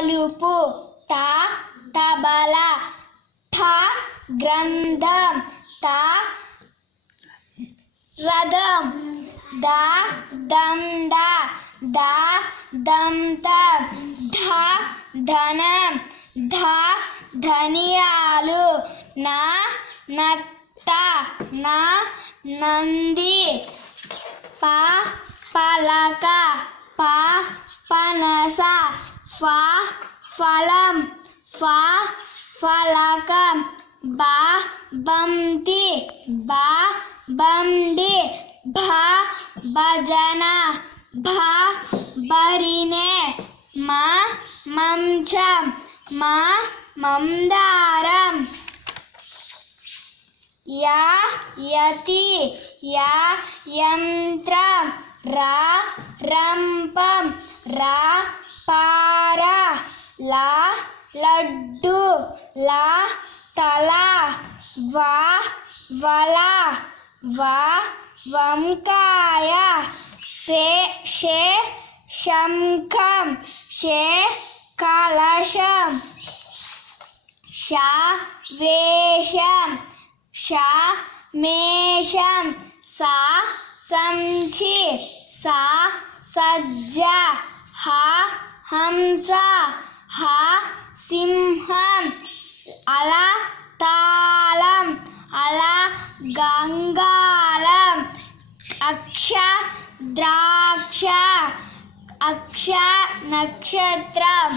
తలుపు త తబల ఠ గ్రంథం త రథం ద దండ ద దంతం ధ ధనం ధ ధనియాలు న నత్త న నంది ప పలక ప పనస ఫ ఫలం ఫ ఫలకం బ బంతి బ బండి భ భజన భ బరినె మ మంచం మ మందారం యా యతి యా యంత్రం రా రంపం రా పార లా లడ్డు లా తల వా వల వా వంకాయ షే శంఖం షే కలశం ష వేషం ష మేషం సా సంచి సా సజ్జ హ హంస హ సింహం అల తాళం అల గంగాళం అక్ష ద్రాక్ష అక్ష నక్షత్రం